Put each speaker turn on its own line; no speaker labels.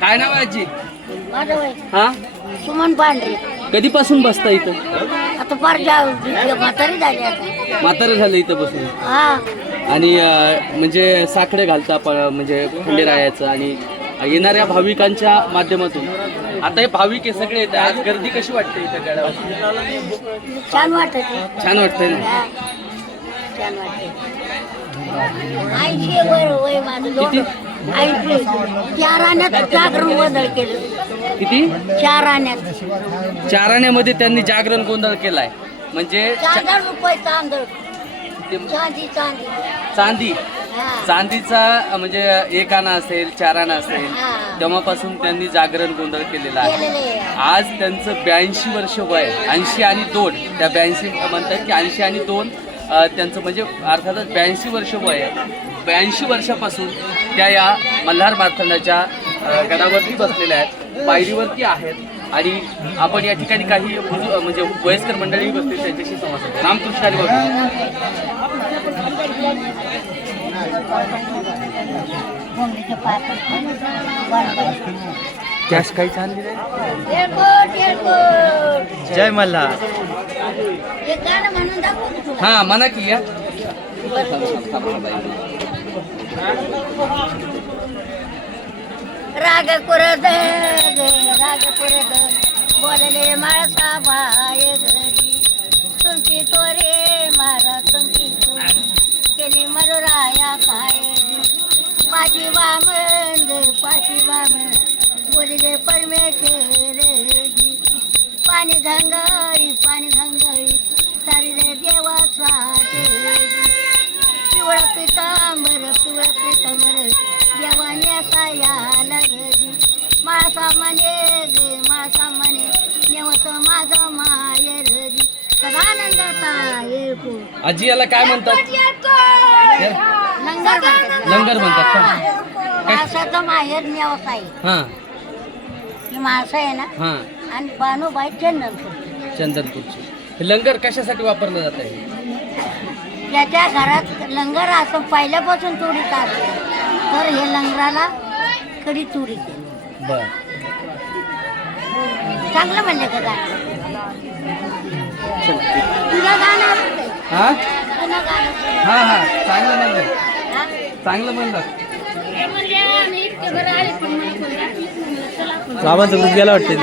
काय नाव आहे आजी?
माझं वय.
हा?
सुमन पांढरे.
कधीपासून बसता इथं?
आता फार म्हातारी झाली आता.
म्हातारं झालं इथं बसून
हा.
आणि अं, म्हणजे साखरे घालता प- म्हणजे खंडेरायाचं आणि येणाऱ्या भाविकांच्या माध्यमातून. आता हे भाविक हे सगळे येत आज गर्दी कशी वाटते इथं गडावर?
छान वाटत
छान वाटतंय ना.
छान ऐंशी वर वय माझं दोन ऐंशी चार आण्यात जागरण गोंधळ केलं
किती
चार आण्यात
चार आण्यामध्ये त्यांनी जागरण गोंधळ केलाय म्हणजे चा-
रुपये तांदळ
ते
चांदी चांदी
चांदी
हा
चांदीचा म्हणजे एक आणा असेल चार आणा असेल
हा.
तेव्हापासून त्यांनी जागरण गोंधळ केलेला आहे
केलेलं आहे.
आज त्यांचं ब्याऐंशी वर्ष वय ऐंशी आणि दोन त्या ब्याऐंशी म्हणतात की ऐंशी आणि दोन त्यांचं म्हणजे अर्थातच ब्याऐंशी वर्ष वय आहे. ब्याऐंशी वर्षापासून त्या या मल्हार मार्तंडाच्या अ, गडावरती बसलेल्या आहेत. पायरीवरती आहेत. आणि आपण या ठिकाणी काही म्हणजे वयस्कर मंडळी बसले त्यांच्याशी संवाद साधू. रामकृष्ण
पाय
कॅश काही छान दिले
जय मल्हार.
हे गाणं म्हणून दाखव की तुला
हा म्हणा की या
राग कुरद राग कुरद तोरे मारा तुमची तोरी केली मरुराया काय पाठी वामन पाठी वामन बोलले परमेश्वरजी पाणी घंगाई पाणी घंगाई। देवी पिवळा पितांबर पिवळा पितांबर देवाने सायाला गदी. मासा म्हणे गे मासा म्हणे नेवत माझं मायर सदानंदाचा येळको
आजी याला काय म्हणतात?
लंगर म्हणतात.
लंगर म्हणतात का?
मासाचं माहेर नेवत आहे
हा.
ही मासा आहे ना?
हा.
आणि बानूबाई चंदन
चंदनपूरची. हे लंगर कशासाठी वापरलं जात आहे?
त्याच्या घरात लंगर असं पहिल्यापासून चोरीत असते तर हे लंगराला कडी चोरी केली?
बर.
चांगलं म्हणले का तुला गाणं आवडतंय?
हा?
गाणं
हा हा. चांगलं म्हणलं.
हा?
चांगलं म्हणलं.
म्हणजे
बाबांचा ग्रुप गेला वाटते